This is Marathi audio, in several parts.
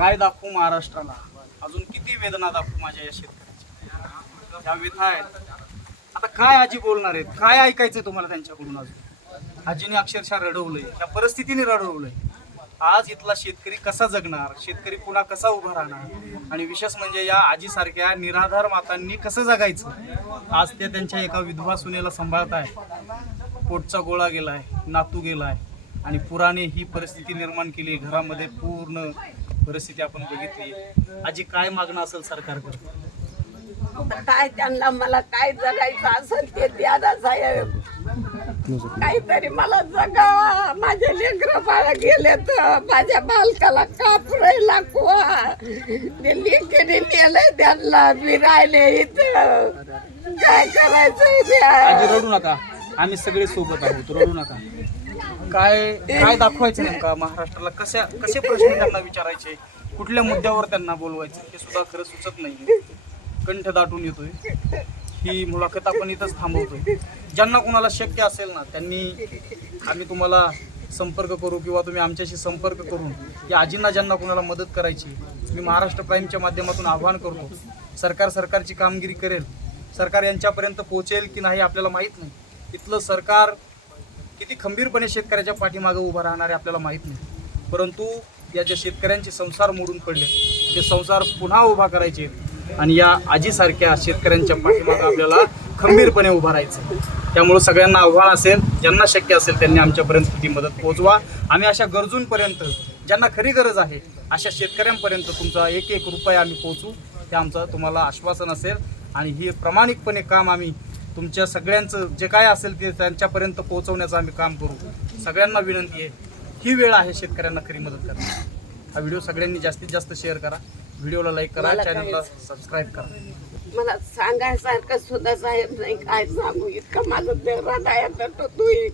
काय दाखवू महाराष्ट्राला? अजून किती वेदना दाखवू माझ्या या शेतकऱ्याच्या? या व्यथा आहेत. आता काय आजी बोलणार आहेत? काय ऐकायचं तुम्हाला त्यांच्याकडून अजून? आजीने अक्षरशः रडवलंय. या परिस्थितीने रडवलंय. आज इथला शेतकरी कसा जगणार? शेतकरी पुन्हा कसा उभा राहणार? आणि विशेष म्हणजे या आजीसारख्या निराधार मातांनी कसं जगायचं? आज ते त्यांच्या एका विधवा सुनेला आहे पोटचा गोळा गेलाय नातू गेलाय. आणि पुराने ही परिस्थिती निर्माण केली. घरामध्ये पूर्ण परिस्थिती आपण बघितली. आजी काय मागणं असेल सरकारकडे? आता काय त्यांना मला काय जगायचं असेल ते द्या ना साहेब. काहीतरी मला जगावा. माझे लेकर बाळा गेले तर माझ्या बालकाला कापडे लाकवा. ते लेकरी नेलंय त्यांना. मी राहिले इथं. काय आजी त्या रडू नका. आम्ही सगळे सोबत आहोत. रडू नका. काय काय दाखवायचं नेमका महाराष्ट्राला? कशा कसे प्रश्न त्यांना विचारायचे? कुठल्या मुद्द्यावर त्यांना बोलवायचं? हे सुद्धा खरं सुचत नाही. कंठ दाटून येतोय. ही मुलाखत आपण इथंच थांबवतोय. ज्यांना कुणाला शक्य असेल ना त्यांनी आम्ही तुम्हाला संपर्क करू किंवा तुम्ही आमच्याशी संपर्क करून या आजींना ज्यांना कोणाला मदत करायची मी महाराष्ट्र प्राईमच्या माध्यमातून आवाहन करतो. सरकार सरकारची कामगिरी करेल. सरकार यांच्यापर्यंत पोहोचेल की नाही आपल्याला माहीत नाही. इथलं सरकार किती खंबीरपणे शेतकऱ्याच्या पाठीमागे उभं राहणार आपल्याला माहीत नाही. परंतु या ज्या शेतकऱ्यांचे संसार मोडून पडले ते संसार पुन्हा उभा करायचे आणि या आजीसारख्या शेतकऱ्यांच्या पाठीमागे आपल्याला खंबीरपणे उभा राहायचं त्यामुळं सगळ्यांना आव्हान असेल ज्यांना शक्य असेल त्यांनी आमच्यापर्यंत ती मदत पोहोचवा. आम्ही अशा गरजूंपर्यंत ज्यांना खरी गरज आहे अशा शेतकऱ्यांपर्यंत तुमचा एक एक रुपया आम्ही पोहोचू. ते आमचं तुम्हाला आश्वासन असेल आणि हे प्रामाणिकपणे काम आम्ही तुमच्या सगळ्यांचं जे काय असेल ते त्यांच्यापर्यंत पोहोचवण्याचं आम्ही काम करू. सगळ्यांना विनंती आहे. ही वेळ आहे शेतकऱ्यांना खरी मदत करण्याची. हा व्हिडिओ सगळ्यांनी जास्तीत जास्त शेअर करा. व्हिडिओला लाईक करा. चॅनलला सबस्क्राईब करा. मला सांगायसारखं सुद्धा साहेब नाही. काय सांगू? इतकं माझं ते हृदयात तुई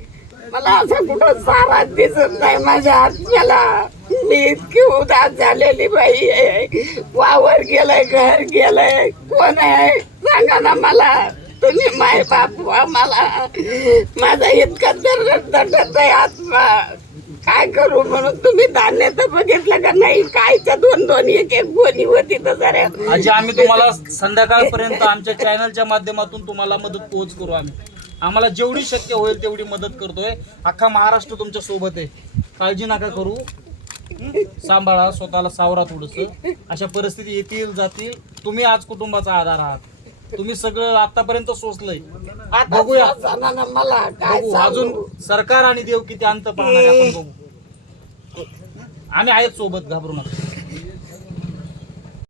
मला असं कुठं सारा दिसत नाही माझ्या आत्म्याला. मी इतकी उदास झालेली बाई आहे. वावर गेलंय घर गेलंय. कोण आहे? सांगा ना मला. तुम्ही माय बाप व्हा मला माझा इतका दरड दटत आहे आत्मा. काय करू म्हणून तुम्ही धान्य तर बघितलं का नाही? कायच्या दोन दोन एक एक गोणी होती तर जरा आजी आम्ही तुम्हाला संध्याकाळपर्यंत आमच्या चॅनलच्या माध्यमातून तुम्हाला मदत पोहोच करू आम्ही. आम्हाला जेवढी शक्य होईल तेवढी मदत करतोय. अख्खा महाराष्ट्र तुमच्यासोबत आहे. काळजी नका करू. हं? सांभाळा स्वतःला सावरा थोडस. अशा परिस्थिती येतील जातील. तुम्ही आज कुटुंबाचा आधार आहात. तुम्ही सगळं आतापर्यंत सोचलंय आता बघूया. मला काय बघू सांगू? अजून सरकार आणि देव किती अंत पाहणार आहे आपण बघू आम्ही आहेत सोबत घाबरू नका